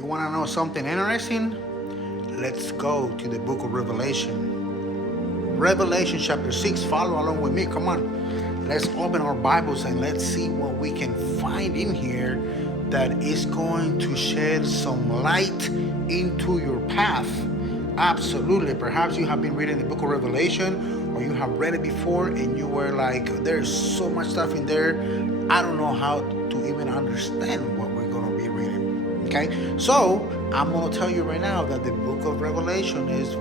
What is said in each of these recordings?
you want to know something interesting, let's go to the book of Revelation. Revelation chapter 6. Follow along with me. Come on. Let's open our Bibles and let's see what we can find in here that is going to shed some light into your path. Absolutely. Perhaps you have been reading the book of Revelation or you have read it before and you were like, there's so much stuff in there. I don't know how to even understand what we're going to be reading. Okay? So, I'm going to tell you right now that the book of Revelation is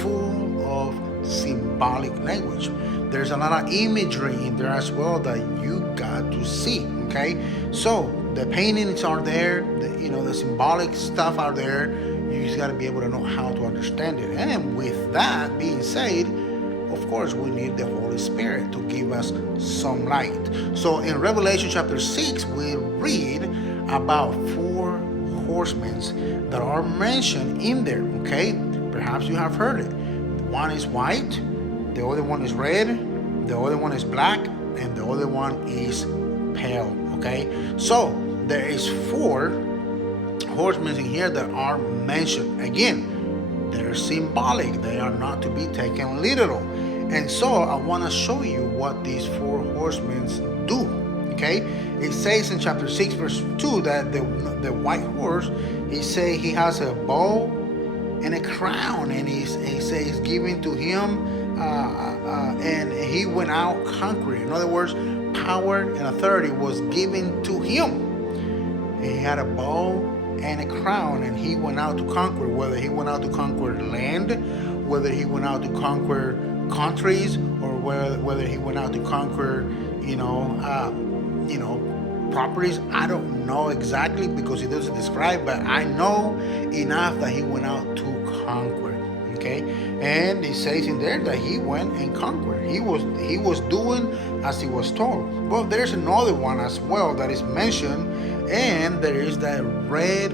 full of symbolic language. There's a lot of imagery in there as well that you got to see. Okay, so the paintings are there, the symbolic stuff are there. You just got to be able to know how to understand it. And with that being said, of course, we need the Holy Spirit to give us some light. So in Revelation chapter 6, we read about 4 horsemen that are mentioned in there. Okay, perhaps you have heard it. One is white, the other one is red, the other one is black, and the other one is pale. Okay, so there is 4 horsemen in here that are mentioned. Again, they're symbolic. They are not to be taken literal. And so I want to show you what these 4 horsemen do. Okay, it says in chapter 6 verse 2 that the white horse, he has a bow and a crown, and he says given to him, and he went out conquering. In other words, power and authority was given to him. He had a bow and a crown, and he went out to conquer. Whether he went out to conquer land, whether he went out to conquer countries, or whether he went out to conquer, properties. I don't know exactly because it doesn't describe, but I know enough that he went out to conquer. Okay, and it says in there that he went and conquered. He was doing as he was told. But there's another one as well that is mentioned, and there is that red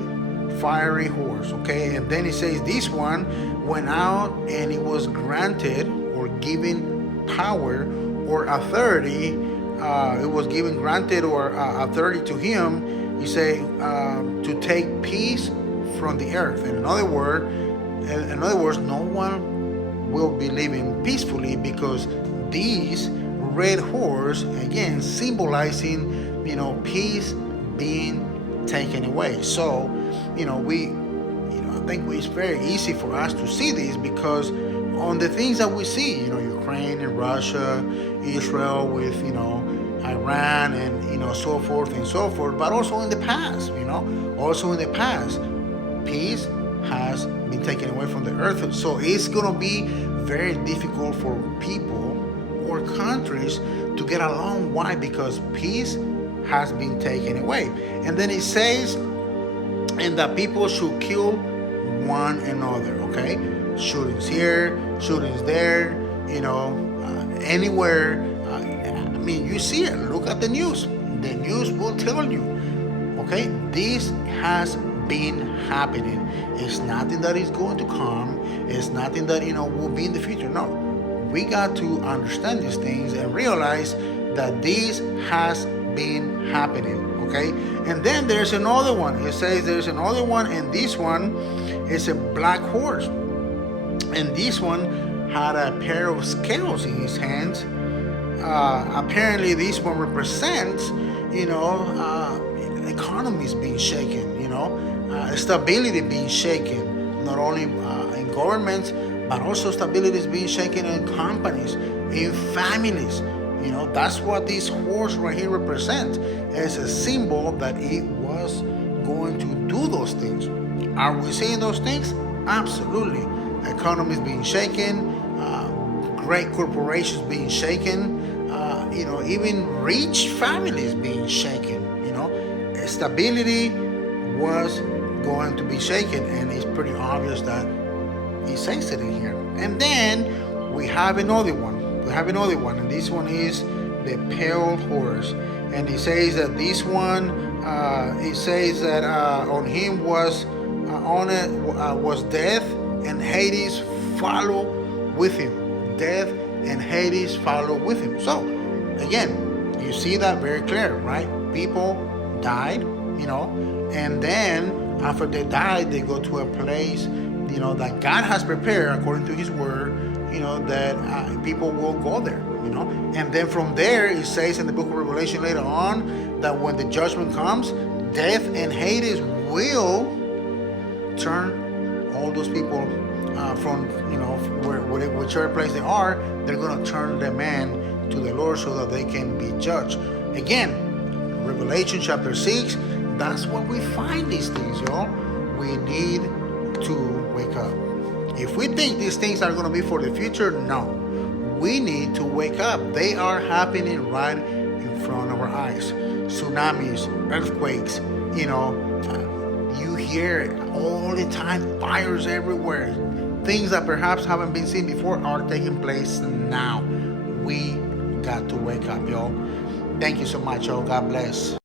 fiery horse. Okay, and then it says this one went out and it was granted or given power or authority. It was given, granted, or authority to him. You say to take peace from the earth. In other words, no one will be living peacefully because these red horse, again, symbolizing, peace being taken away. So, I think it's very easy for us to see this because on the things that we see, Ukraine and Russia, Israel with, Iran and, so forth and so forth, but also in the past, peace has been taken away from the earth. So it's going to be very difficult for people or countries to get along. Why? Because peace has been taken away. And then it says, and that people should kill one another. Okay, shootings here, shootings there, anywhere. You see it. Look at the news. The news will tell you. Okay, this has been happening. It's nothing that is going to come. It's nothing that will be in the future. No, we got to understand these things and realize that this has been happening. Okay, and then there's another one. It says there's another one, and this one is a black horse, and this one had a pair of scales in his hands. Apparently, this one represents, economies being shaken. Stability being shaken, not only in governments, but also stability is being shaken in companies, in families. That's what this horse right here represents as a symbol that it was going to do those things. Are we seeing those things? Absolutely. Economies being shaken, great corporations being shaken, even rich families being shaken. Stability was going to be shaken, and it's pretty obvious that it says it in here. And then we have another one. And this one is the pale horse. And it says that this one, on him was death, and Hades follow with him. Death and Hades follow with him. So, again, you see that very clear, right? People died, and then After they die, they go to a place, that God has prepared according to His Word. That people will go there. And then from there, it says in the book of Revelation later on that when the judgment comes, death and Hades will turn all those people from whichever place they are. They're going to turn them in to the Lord so that they can be judged. Again, Revelation chapter 6. That's where we find these things, y'all. We need to wake up. If we think these things are going to be for the future, no. We need to wake up. They are happening right in front of our eyes. Tsunamis, earthquakes, you hear it all the time, fires everywhere. Things that perhaps haven't been seen before are taking place now. We got to wake up, y'all. Thank you so much, y'all. God bless.